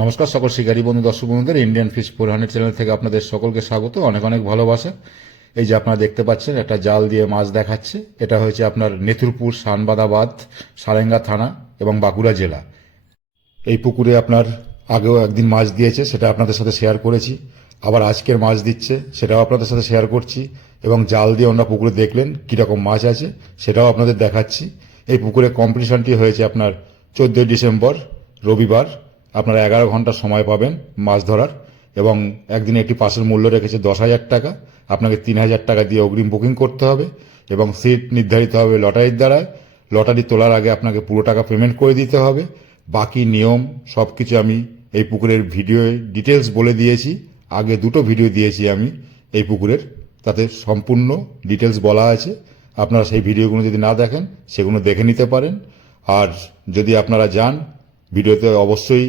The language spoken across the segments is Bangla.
নমস্কার সকল শিকারী বন্ধু দর্শক বন্ধুদের Indian fish four hundred channel থেকে আপনাদের সকলকে স্বাগত। অনেক অনেক ভালোবাসা। এই যে আপনারা দেখতে পাচ্ছেন, একটা জাল দিয়ে মাছ দেখাচ্ছে। এটা হয়েছে আপনার নেথুরপুর শানবাদাবাদ, সারেঙ্গা থানা এবং বাঁকুড়া জেলা। এই পুকুরে আপনার আগেও একদিন মাছ দিয়েছে, সেটা আপনাদের সাথে শেয়ার করেছি। আবার আজকের মাছ দিচ্ছে, সেটাও আপনাদের সাথে শেয়ার করছি। এবং জাল দিয়ে অন্য পুকুরে দেখলেন কীরকম মাছ আছে, সেটাও আপনাদের দেখাচ্ছি। এই পুকুরে কম্পিটিশনটি হয়েছে আপনার চোদ্দোই ডিসেম্বর, রবিবার। আপনারা এগারো ঘণ্টা সময় পাবেন মাছ ধরার এবং একদিনে একটি পাশের মূল্য রেখেছে দশ হাজার টাকা। আপনাকে তিন হাজার টাকা দিয়ে অগ্রিম বুকিং করতে হবে এবং সিট নির্ধারিত হবে লটারির দ্বারায়। লটারি তোলার আগে আপনাকে পুরো টাকা পেমেন্ট করে দিতে হবে। বাকি নিয়ম সব কিছু আমি এই পুকুরের ভিডিও ডিটেলস বলে দিয়েছি। আগে দুটো ভিডিও দিয়েছি আমি এই পুকুরের, তাতে সম্পূর্ণ ডিটেলস বলা আছে। আপনারা সেই ভিডিওগুলো যদি না দেখেন, সেগুলো দেখে নিতে পারেন। আর যদি আপনারা যান, ভিডিওতে অবশ্যই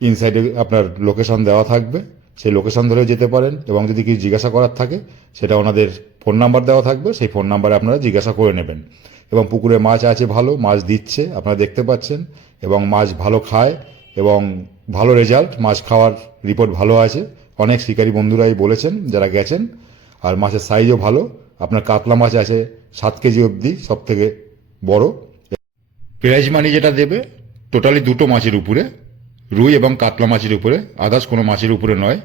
ইনসাইডে আপনার লোকেশন দেওয়া থাকবে, সেই লোকেশন ধরে যেতে পারেন এবং যদি কিছু জিজ্ঞাসা করার থাকে, সেটা ওনাদের ফোন নাম্বার দেওয়া থাকবে, সেই ফোন নাম্বারে আপনারা জিজ্ঞাসা করে নেবেন। এবং পুকুরে মাছ আছে ভালো, মাছ দিচ্ছে, আপনারা দেখতে পাচ্ছেন, এবং মাছ ভালো খায়, এবং ভালো রেজাল্ট মাছ খাওয়ার রিপোর্ট ভালো আছে। অনেক শিকারী বন্ধুরাই বলেছেন, যারা গেছেন, আর মাছের সাইজও ভালো, আপনার কাতলা মাছ আছে সাত কেজি অবধি সব থেকে বড়। প্রাইজ মানি যেটা দেবে টোটালি দুটো মাছের উপরে। রুই এবং কাতলা মাছের উপরে, আদার্স কোনো মাছের উপরে নয়।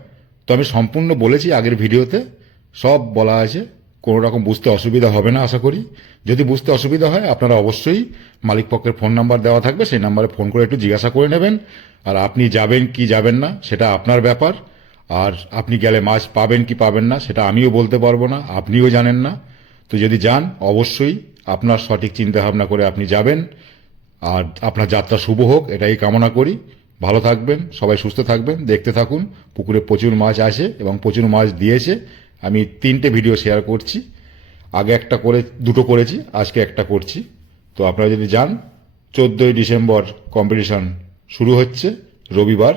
তো আমি সম্পূর্ণ বলেছি আগের ভিডিওতে, সব বলা আছে, কোনো রকম বুঝতে অসুবিধা হবে না, আশা করি। যদি বুঝতে অসুবিধা হয়, আপনারা অবশ্যই মালিক পক্ষের ফোন নাম্বার দেওয়া থাকবে, সেই নাম্বারে ফোন করে একটু জিজ্ঞাসা করে নেবেন। আর আপনি যাবেন কি যাবেন না, সেটা আপনার ব্যাপার। আর আপনি গেলে মাছ পাবেন কি পাবেন না, সেটা আমিও বলতে পারব না, আপনিও জানেন না। তো যদি যান, অবশ্যই আপনার সঠিক চিন্তা ভাবনা করে আপনি যাবেন। আর আপনার যাত্রা শুভ হোক, এটাই কামনা করি। ভালো থাকবেন, সবাই সুস্থ থাকবেন, দেখতে থাকুন, পুকুরে প্রচুর মাছ আসে এবং প্রচুর মাছ দিয়েছে। আমি তিনটে ভিডিও শেয়ার করছি। আগে একটা করে, দুটো করেছি, আজকে একটা করছি। তো আপনারা যদি যান, চোদ্দোই ডিসেম্বর কম্পিটিশন শুরু হচ্ছে, রবিবার।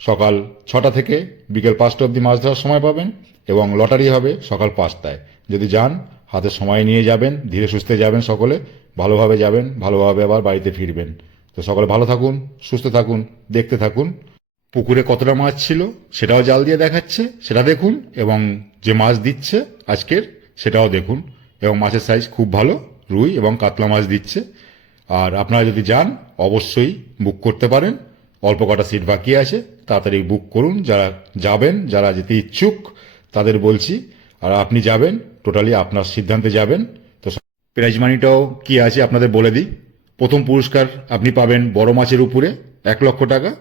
সকাল ছটা থেকে বিকেল পাঁচটা অবধি মাছ ধরার সময় পাবেন এবং লটারি হবে সকাল পাঁচটায়। যদি যান, হাতে সময় নিয়ে যাবেন, ধীরে সুস্থে যাবেন সকলে, ভালোভাবে যাবেন, ভালোভাবে আবার বাড়িতে ফিরবেন। তো সকলে ভালো থাকুন, সুস্থ থাকুন, দেখতে থাকুন। পুকুরে কতটা মাছ ছিল সেটাও জাল দিয়ে দেখাচ্ছে, সেটা দেখুন এবং যে মাছ দিচ্ছে আজকের সেটাও দেখুন এবং মাছের সাইজ খুব ভালো, রুই এবং কাতলা মাছ দিচ্ছে। আর আপনারা যদি যান, অবশ্যই বুক করতে পারেন। অল্প কটা সিট বাকি আছে, তাড়াতাড়ি বুক করুন। যারা যাবেন, যারা যেতে ইচ্ছুক, তাদের বলছি, আর আপনি যাবেন টোটালি আপনার সিদ্ধান্তে যাবেন। তো প্রাইজ মানিটাও কি আছে আপনাদের বলে দিই। প্রথম পুরস্কার আপনি পাবেন বড় মাছের উপরে এক লক্ষ টাকা।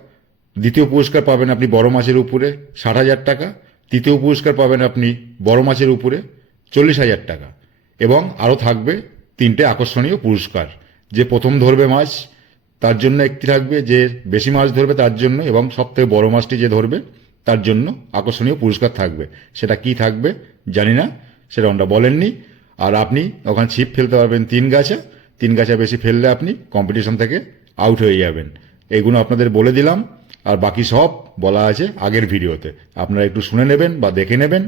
দ্বিতীয় পুরস্কার পাবেন আপনি বড় মাছের উপরে ষাট হাজার টাকা। তৃতীয় পুরস্কার পাবেন আপনি বড় মাছের উপরে চল্লিশ হাজার টাকা। এবং আরও থাকবে তিনটে আকর্ষণীয় পুরস্কার। যে প্রথম ধরবে মাছ, তার জন্য একটি থাকবে। যে বেশি মাছ ধরবে, তার জন্য এবং সবথেকে বড় মাছটি যে ধরবে, তার জন্য আকর্ষণীয় পুরস্কার থাকবে। সেটা কি থাকবে জানি না, সেটা ওনারা বলেননি। আর আপনি ওখানে ছিপ ফেলতে পারবেন তিন গাছা। তিন গাছা বেশি ফেললে আপনি কম্পিটিশন থেকে আউট হয়ে যাবেন। এগুলো আপনাদের বলে দিলাম। আর বাকি সব বলা আছে আগের ভিডিওতে। আপনারা একটু শুনে নেবেন বা দেখে নেবেন।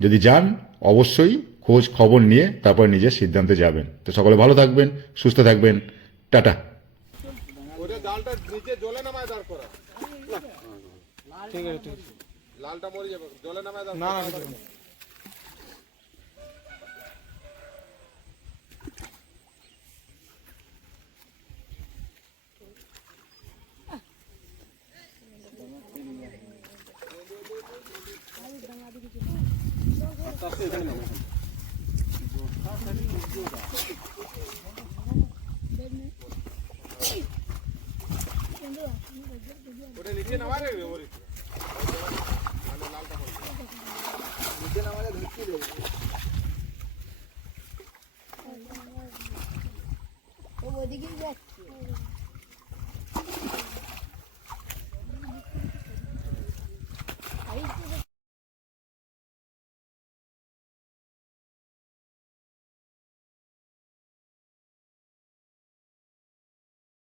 যদি যান অবশ্যই খোঁজ খবর নিয়ে তারপর নিজের সিদ্ধান্তে যাবেন। তো সকলে ভালো থাকবেন সুস্থ থাকবেন। টাটা। ঠিক আছে লালটা মরে যাবে জলে নামায় না। ওটা নিচে নামা রাখবে ওর নিচে নামালে ধরতে দেবে ওদিকে যাচ্ছে